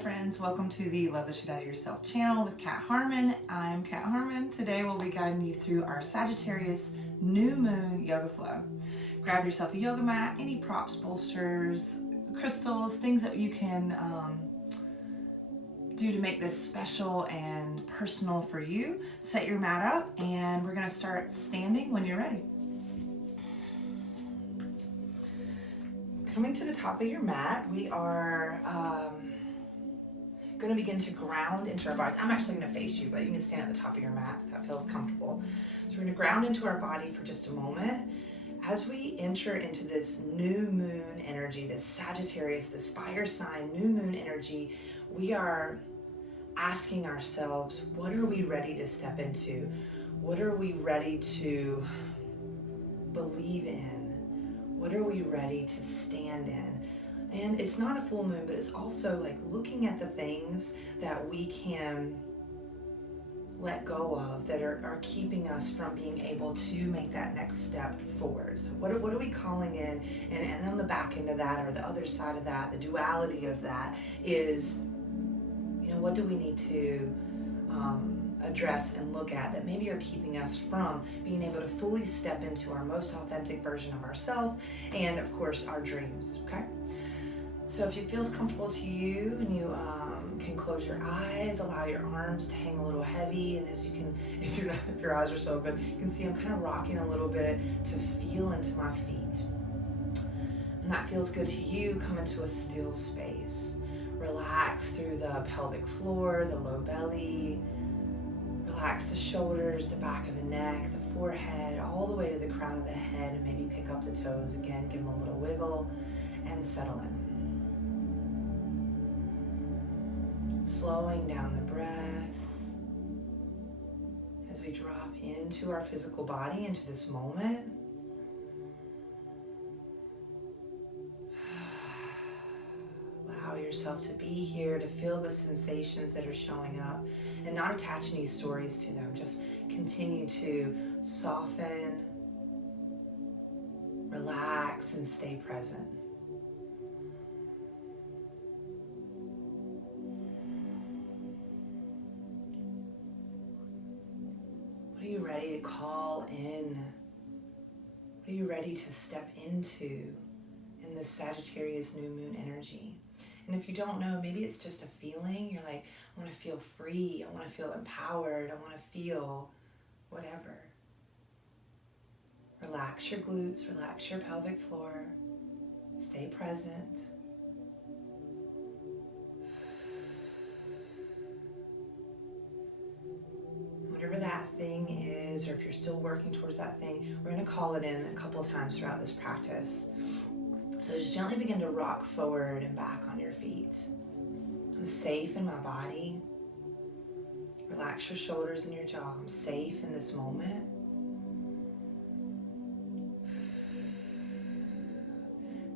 friends, welcome to the Love the Shit Out of Yourself channel with Kat Harmon. I'm Kat Harmon. Today we'll be guiding you through our Sagittarius new moon yoga flow. Grab yourself a yoga mat, any props, bolsters, crystals, things that you can do to make this special and personal for you. Set your mat up and we're going to start standing when you're ready. Coming to the top of your mat, we are going to begin to ground into our bodies. I'm actually going to face you, but you can stand at the top of your mat if that feels comfortable. So we're going to ground into our body for just a moment. As we enter into this new moon energy, this Sagittarius, this fire sign, new moon energy, we are asking ourselves, what are we ready to step into? What are we ready to believe in? What are we ready to stand in? And it's not a full moon, but it's also like looking at the things that we can let go of that are keeping us from being able to make that next step forward. So what are we calling in? And on the back end of that, or the other side of that, the duality of that is, what do we need to address and look at that maybe are keeping us from being able to fully step into our most authentic version of ourselves and, of course, our dreams, okay? So if it feels comfortable to you and you can close your eyes, allow your arms to hang a little heavy, and as you can, if your eyes are still open, you can see I'm kind of rocking a little bit to feel into my feet. And that feels good to you, come into a still space. Relax through the pelvic floor, the low belly. Relax the shoulders, the back of the neck, the forehead, all the way to the crown of the head, and maybe pick up the toes again, give them a little wiggle, and settle in. Slowing down the breath as we drop into our physical body, into this moment. Allow yourself to be here, to feel the sensations that are showing up and not attach any stories to them. Just continue to soften, relax, and stay present. What are you ready to call in? What are you ready to step into in this Sagittarius new moon energy? And if you don't know, maybe it's just a feeling. You're like, I want to feel free. I want to feel empowered. I want to feel whatever. Relax your glutes. Relax your pelvic floor. Stay present. Whatever that thing is, or if you're still working towards that thing, we're going to call it in a couple times throughout this practice. So just gently begin to rock forward and back on your feet. I'm safe in my body. Relax your shoulders and your jaw. I'm safe in this moment.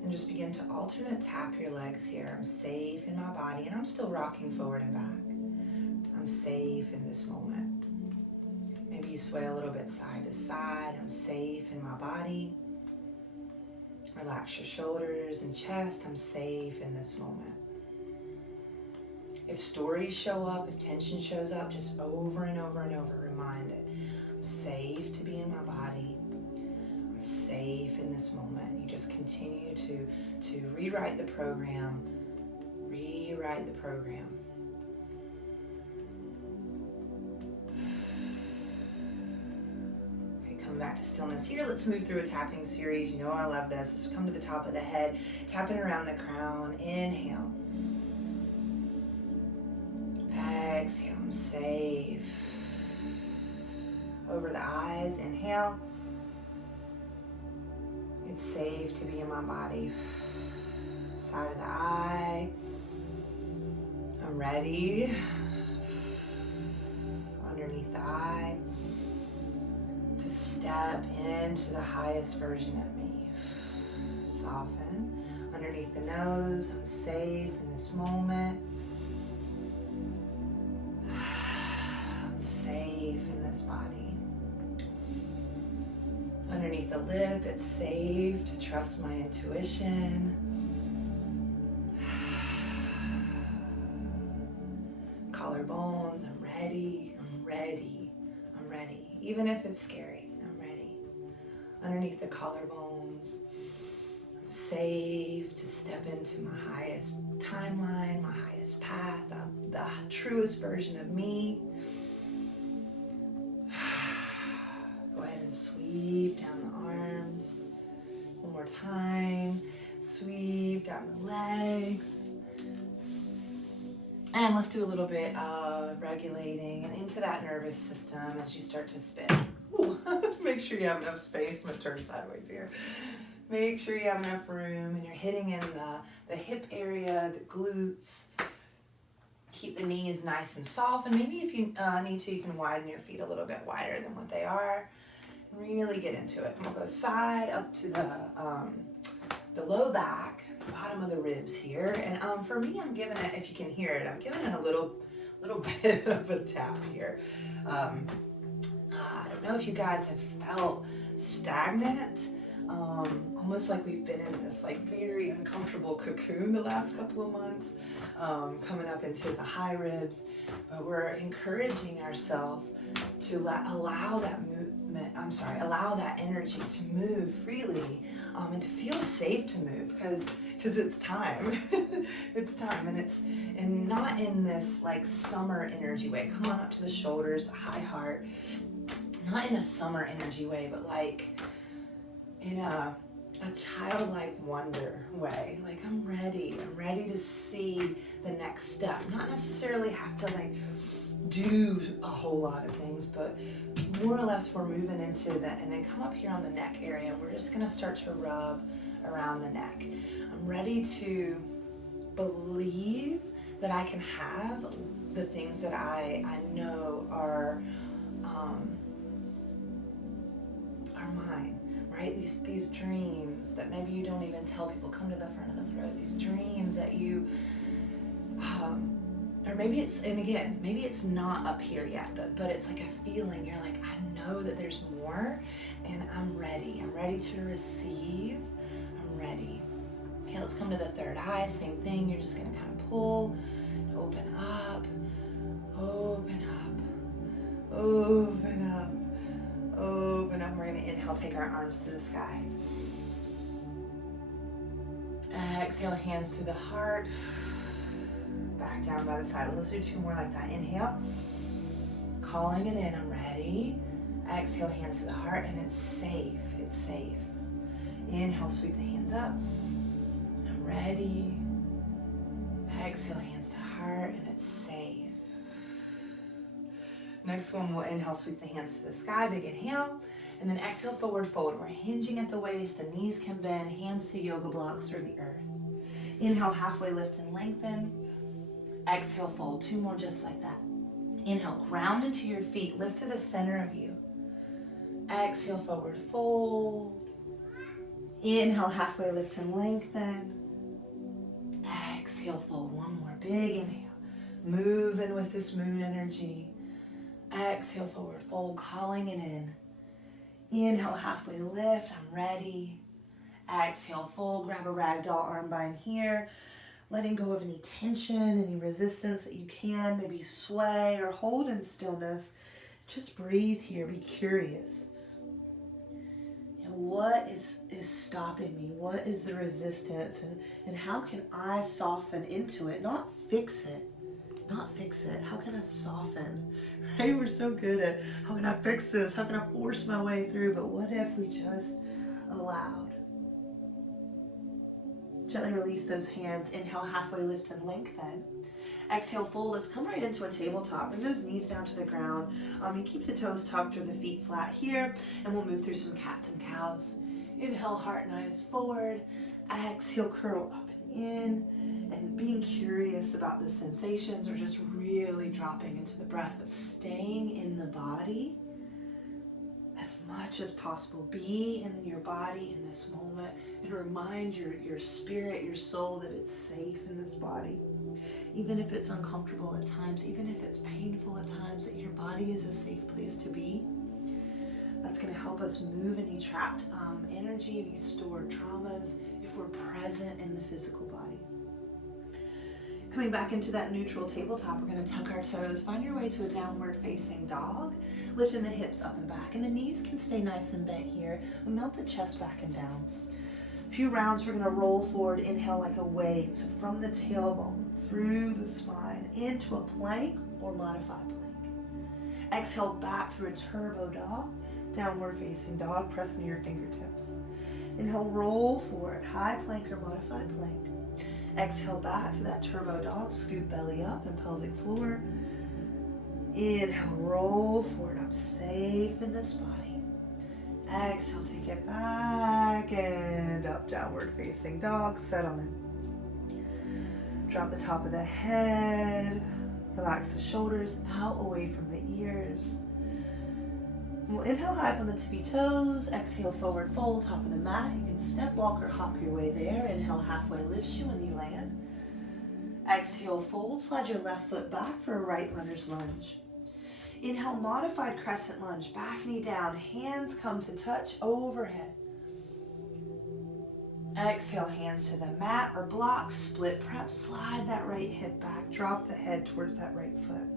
And just begin to alternate tap your legs here. I'm safe in my body, and I'm still rocking forward and back. I'm safe in this moment. Maybe you sway a little bit side to side. I'm safe in my body. Relax your shoulders and chest. I'm safe in this moment. If stories show up, if tension shows up, just over and over and over, remind it. I'm safe to be in my body. I'm safe in this moment. You just continue to rewrite the program. Rewrite the program. Back to stillness here. Let's move through a tapping series. You know I love this. Let's come to the top of the head, tapping around the crown. Inhale. Exhale. I'm safe. Over the eyes. Inhale. It's safe to be in my body. Side of the eye. I'm ready. Underneath the eye. Step into the highest version of me. Soften. Underneath the nose, I'm safe in this moment. I'm safe in this body. Underneath the lip, it's safe to trust my intuition. collarbones. I'm ready, I'm ready, I'm ready. Even if it's scary, I'm ready. Underneath the collarbones, I'm safe to step into my highest timeline, my highest path, the truest version of me. Go ahead and sweep down the arms. One more time. Sweep down the legs. And let's do a little bit of regulating and into that nervous system as you start to spin. Ooh, make sure you have enough space. I'm going to turn sideways here. Make sure you have enough room and you're hitting in the hip area, the glutes. Keep the knees nice and soft. And maybe if you need to, you can widen your feet a little bit wider than what they are. Really get into it. I'm going to go side up to the low back, bottom of the ribs here. And for me, I'm giving it, if you can hear it, I'm giving it a little bit of a tap here. I don't know if you guys have felt stagnant, almost like we've been in this like very uncomfortable cocoon the last couple of months, coming up into the high ribs, but we're encouraging ourselves to allow that energy to move freely, and to feel safe to move, because it's time. It's time, and not in this like summer energy way. Come on up to the shoulders, the high heart. Not in a summer energy way, but like in a childlike wonder way. Like I'm ready to see the next step. Not necessarily have to like do a whole lot of things, but more or less we're moving into that. And then come up here on the neck area, and we're just gonna start to rub around the neck. I'm ready to believe that I can have the things that I know are mine, right? These dreams that maybe you don't even tell people come to the front of the throat. These dreams that you or maybe it's not up here yet, but it's like a feeling. You're like, I know that there's more, and I'm ready. I'm ready to receive. I'm ready. Okay, let's come to the third eye. Same thing. You're just gonna kind of pull, and open up, open up, open up, open up. We're gonna inhale, take our arms to the sky. Exhale, hands through the heart. Back down by the side. Let's do two more like that. Inhale, calling it in. I'm ready. Exhale, hands to the heart, and it's safe. It's safe. Inhale, sweep the hands up. I'm ready. Exhale, hands to heart, and it's safe. Next one, we'll inhale, sweep the hands to the sky. Big inhale, and then exhale, forward fold. We're hinging at the waist. The knees can bend. Hands to yoga blocks or the earth. Inhale, halfway lift and lengthen. Exhale, fold. Two more just like that. Inhale, ground into your feet. Lift to the center of you. Exhale, forward fold. Inhale, halfway lift and lengthen. Exhale, fold. One more big inhale. Moving with this moon energy. Exhale, forward fold, calling it in. Inhale, halfway lift. I'm ready. Exhale, fold. Grab a ragdoll arm bind here. Letting go of any tension, any resistance that you can, maybe sway or hold in stillness. Just breathe here, be curious. You know, what is stopping me? What is the resistance? And how can I soften into it? Not fix it. Not fix it. How can I soften? Right? We're so good at, how can I fix this? How can I force my way through? But what if we just allowed? Gently release those hands. Inhale, halfway lift and lengthen. Exhale, fold. Let's come right into a tabletop. Bring those knees down to the ground. You keep the toes tucked or the feet flat here, and we'll move through some cats and cows. Inhale, heart and eyes forward. Exhale, curl up and in, and being curious about the sensations or just really dropping into the breath, but staying in the body as much as possible. Be in your body in this moment and remind your spirit, your soul that it's safe in this body. Even if it's uncomfortable at times, even if it's painful at times, that your body is a safe place to be. That's going to help us move any trapped energy, any stored traumas, if we're present in the physical body. Coming back into that neutral tabletop, we're going to tuck our toes. Find your way to a downward facing dog. Lifting the hips up and back. And the knees can stay nice and bent here. But melt the chest back and down. A few rounds, we're going to roll forward. Inhale like a wave. So from the tailbone, through the spine, into a plank or modified plank. Exhale back through a turbo dog. Downward facing dog. Press into your fingertips. Inhale, roll forward. High plank or modified plank. Exhale back to that turbo dog, scoop belly up and pelvic floor. Inhale, roll forward up, safe in this body. Exhale, take it back and up, downward facing dog, settle in. Drop the top of the head, relax the shoulders out away from the ears. We'll inhale high up on the tippy toes, exhale forward fold, top of the mat. You can step, walk, or hop your way there. Inhale halfway lifts you when you land. Exhale fold, slide your left foot back for a right runner's lunge. Inhale modified crescent lunge, back knee down, hands come to touch overhead. Exhale, hands to the mat or block, split prep, slide that right hip back, drop the head towards that right foot.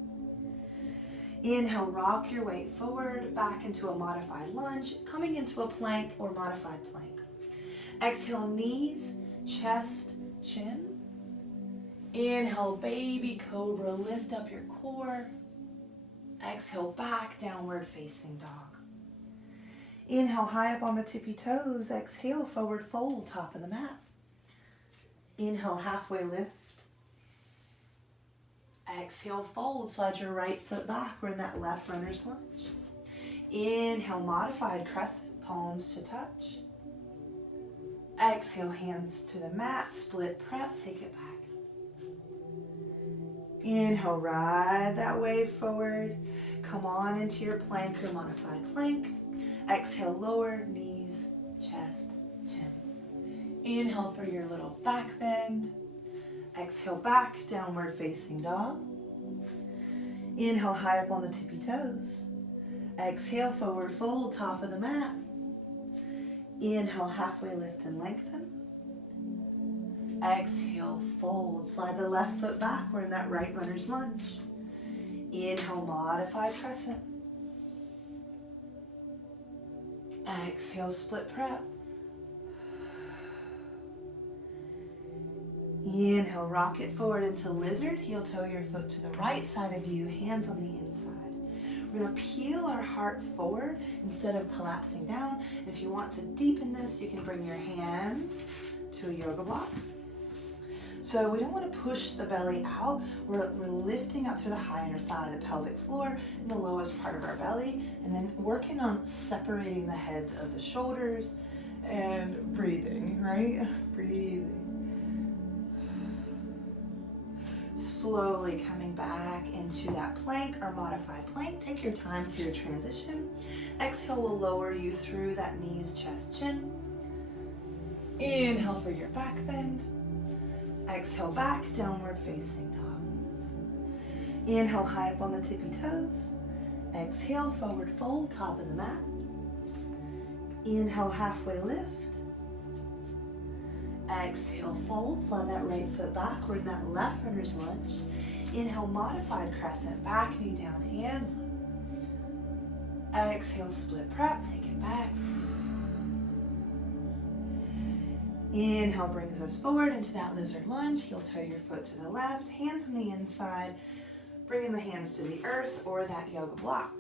Inhale, rock your weight forward, back into a modified lunge, coming into a plank or modified plank. Exhale, knees, chest, chin. Inhale, baby cobra, lift up your core. Exhale, back, downward facing dog. Inhale, high up on the tippy toes. Exhale, forward fold, top of the mat. Inhale, halfway lift. Exhale, fold, slide your right foot back. We're in that left runner's lunge. Inhale, modified crescent, palms to touch. Exhale, hands to the mat, split prep, take it back. Inhale, ride that wave forward. Come on into your plank or modified plank. Exhale, lower, knees, chest, chin. Inhale for your little back bend. Exhale back, downward facing dog. Inhale high up on the tippy toes. Exhale, forward fold, top of the mat. Inhale, halfway lift and lengthen. Exhale, fold, slide the left foot back. We're in that right runner's lunge. Inhale, modified crescent. Exhale, split prep. Inhale, rock it forward into lizard. Heel toe your foot to the right side of you, hands on the inside. We're going to peel our heart forward instead of collapsing down. If you want to deepen this, you can bring your hands to a yoga block. So we don't want to push the belly out. We're lifting up through the high inner thigh, the pelvic floor, and the lowest part of our belly, and then working on separating the heads of the shoulders and breathing, right? Breathing. Slowly coming back into that plank or modified plank. Take your time for your transition. Exhale will lower you through that knees, chest, chin. Inhale for your back bend. Exhale back, downward facing dog. Inhale high up on the tippy toes. Exhale, forward fold, top of the mat. Inhale, halfway lift. Exhale, fold, slide that right foot back. We're in that left runner's lunge. Inhale, modified crescent, back knee down, hands. Exhale, split prep, take it back. Inhale brings us forward into that lizard lunge. Heel toe your foot to the left, hands on the inside, bringing the hands to the earth or that yoga block.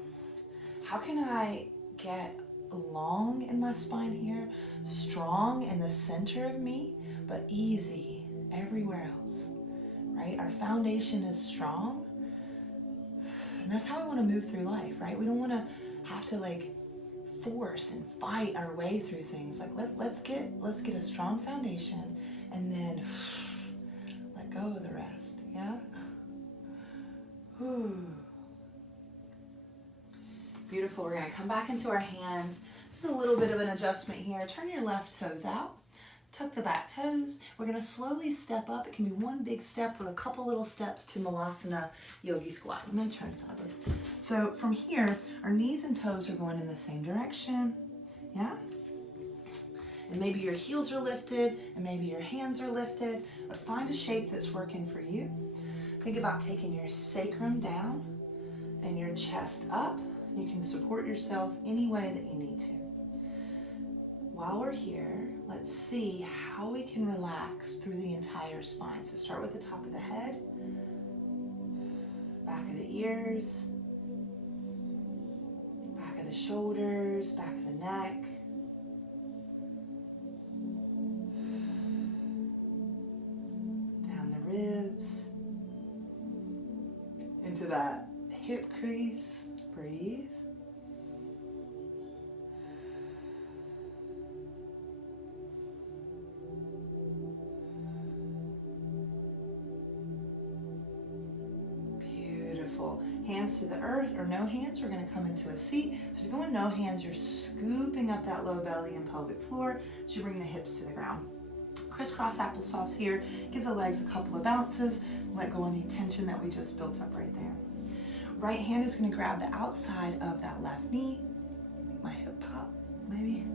How can I get long in my spine here, strong in the center of me, but easy everywhere else, right? Our foundation is strong, and that's how we want to move through life, right? We don't want to have to like force and fight our way through things. Like let's get a strong foundation and then let go of the rest. Yeah. Whew. Beautiful. We're going to come back into our hands. Just a little bit of an adjustment here. Turn your left toes out. Tuck the back toes. We're going to slowly step up. It can be one big step or a couple little steps to Malasana Yogi Squat. I'm going to turn sideways. So from here, our knees and toes are going in the same direction. Yeah? And maybe your heels are lifted and maybe your hands are lifted, but find a shape that's working for you. Think about taking your sacrum down and your chest up. You can support yourself any way that you need to. While we're here, let's see how we can relax through the entire spine. So start with the top of the head, back of the ears, back of the shoulders, back of the neck, down the ribs, into that hip crease. Breathe. Beautiful. Hands to the earth, or no hands, we're going to come into a seat. So if you're going no hands, you're scooping up that low belly and pelvic floor as you bring the hips to the ground. Crisscross applesauce here. Give the legs a couple of bounces. Let go of any tension that we just built up right there. Right hand is going to grab the outside of that left knee. Make my hip pop, maybe.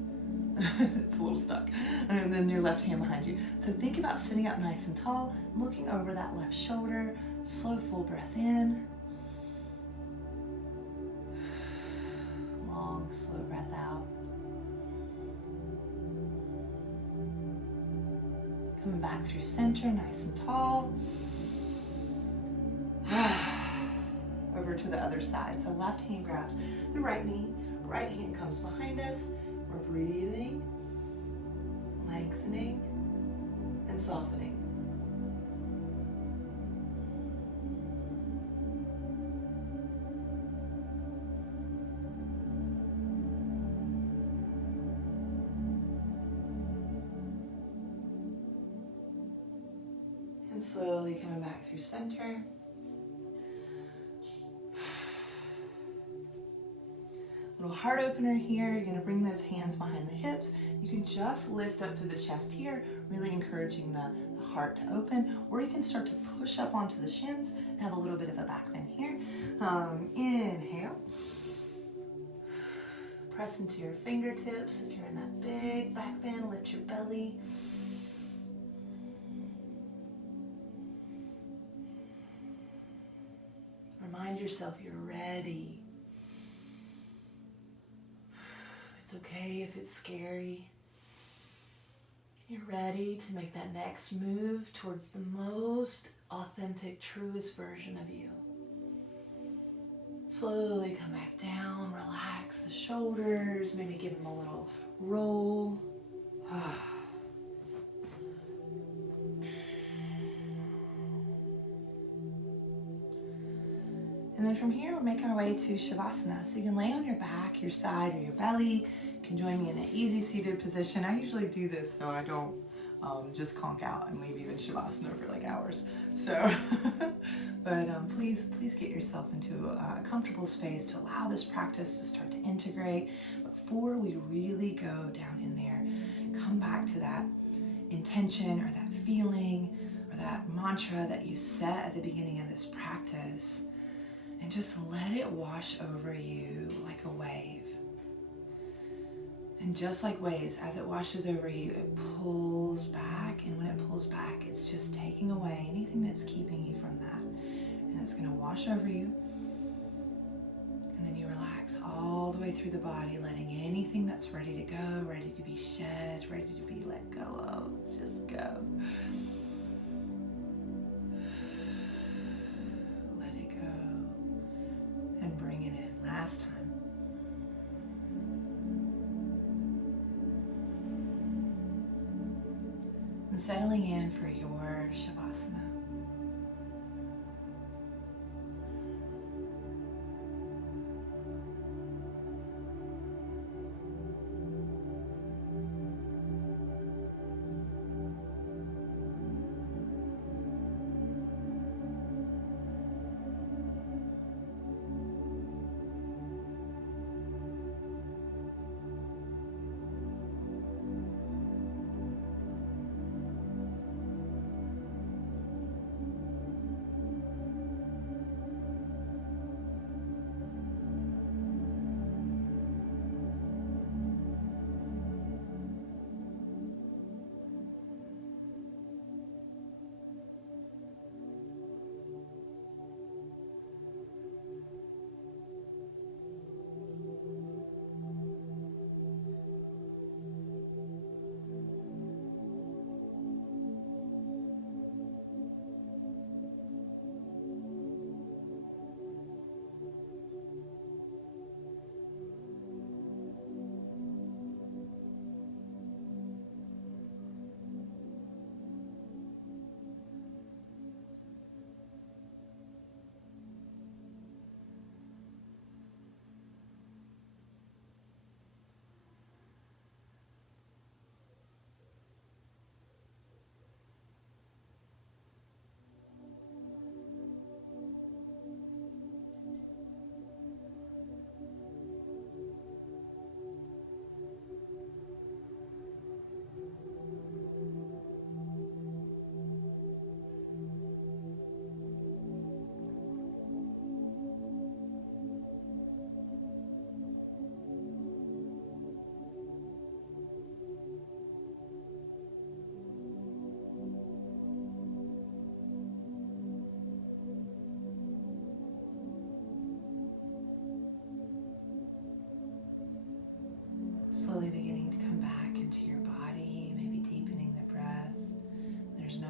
It's a little stuck. And then your left hand behind you. So think about sitting up nice and tall, looking over that left shoulder. Slow, full breath in. Long, slow breath out. Coming back through center, nice and tall. Over to the other side. So left hand grabs the right knee, right hand comes behind us. We're breathing, lengthening, and softening. And slowly coming back through center. Little heart opener here. You're going to bring those hands behind the hips. You can just lift up through the chest here, really encouraging the heart to open, or you can start to push up onto the shins and have a little bit of a back bend here. Inhale. Press into your fingertips. If you're in that big back bend, lift your belly. Remind yourself you're ready. It's okay if it's scary. You're ready to make that next move towards the most authentic, truest version of you. Slowly come back down, relax the shoulders, maybe give them a little roll. And then from here, we're making our way to Shavasana. So you can lay on your back, your side, or your belly. You can join me in an easy seated position. I usually do this so I don't just conk out and leave you in Shavasana for like hours. So, but please get yourself into a comfortable space to allow this practice to start to integrate. Before we really go down in there, come back to that intention or that feeling or that mantra that you set at the beginning of this practice. And just let it wash over you like a wave. And just like waves, as it washes over you, it pulls back. And when it pulls back, it's just taking away anything that's keeping you from that. And it's going to wash over you. And then you relax all the way through the body, letting anything that's ready to go, ready to be shed, ready to be let go of, just go. Last time. And settling in for your Shavasana.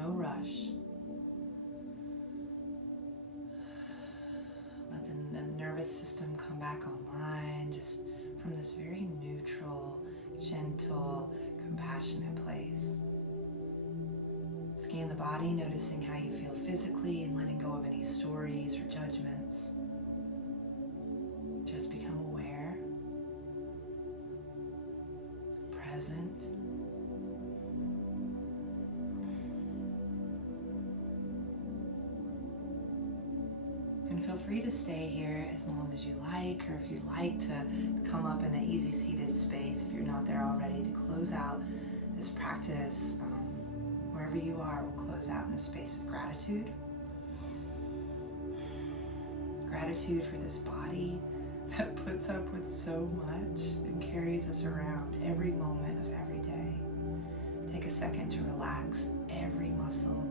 no rush. Let the nervous system come back online, just from this very neutral, gentle, compassionate place. Scan the body, noticing how you feel physically and letting go of any stories or judgments. Just become aware, present. And feel free to stay here as long as you like, or if you'd like to come up in an easy seated space, if you're not there already, to close out this practice. Wherever you are, we'll close out in a space of gratitude. Gratitude for this body that puts up with so much and carries us around every moment of every day. Take a second to relax every muscle,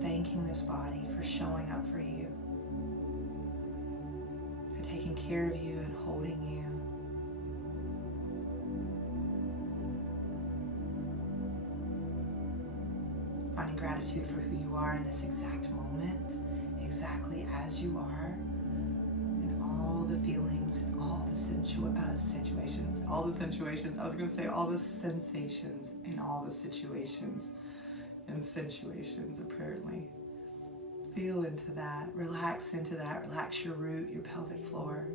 thanking this body for showing up for you, for taking care of you and holding you. Finding gratitude for who you are in this exact moment, exactly as you are, and all the feelings and all the situations, I was going to say all the sensations and all the situations and sensuations, apparently. Feel into that, relax into that, relax your root, your pelvic floor.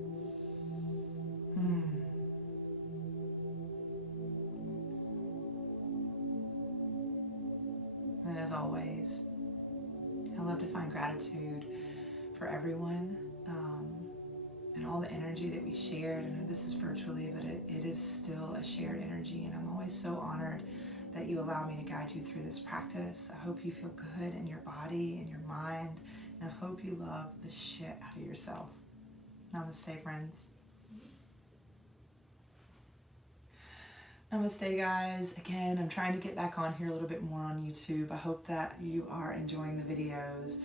And as always, I love to find gratitude for everyone and all the energy that we shared. I know this is virtually, but it is still a shared energy, and I'm always so honored that you allow me to guide you through this practice. I hope you feel good in your body, in your mind, and I hope you love the shit out of yourself. Namaste, friends. Namaste, guys. Again, I'm trying to get back on here a little bit more on YouTube. I hope that you are enjoying the videos.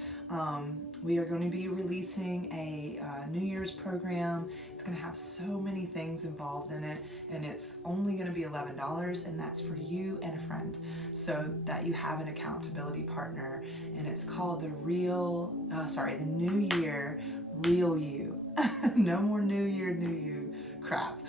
We are going to be releasing a New Year's program. It's going to have so many things involved in it, and it's only going to be $11, and that's for you and a friend, so that you have an accountability partner. And it's called the New Year Real You. No more New Year, New You crap.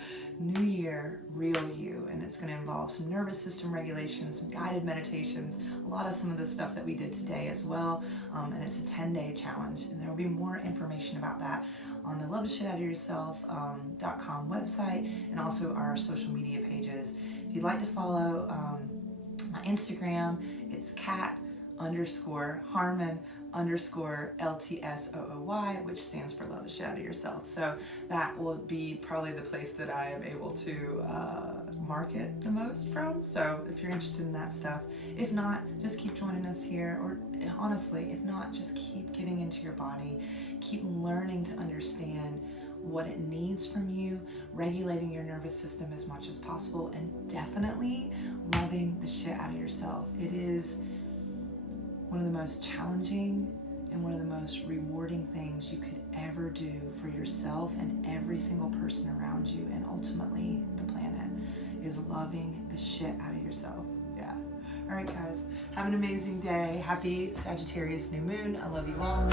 New Year, Real You, and it's going to involve some nervous system regulation, some guided meditations, a lot of some of the stuff that we did today as well, and it's a 10-day challenge, and there will be more information about that on the lovetheshitoutofyourself.com website, and also our social media pages. If you'd like to follow my Instagram, it's cat_Harmon_LTSOOY, which stands for Love the Shit Out of Yourself. So that will be probably the place that I am able to market the most from. So if you're interested in that stuff, if not, just keep joining us here. Or honestly, if not, just keep getting into your body, keep learning to understand what it needs from you, regulating your nervous system as much as possible, and definitely loving the shit out of yourself. It is one of the most challenging and one of the most rewarding things you could ever do for yourself and every single person around you, and ultimately the planet, is loving the shit out of yourself. Yeah. All right, guys. Have an amazing day. Happy Sagittarius new moon. I love you all.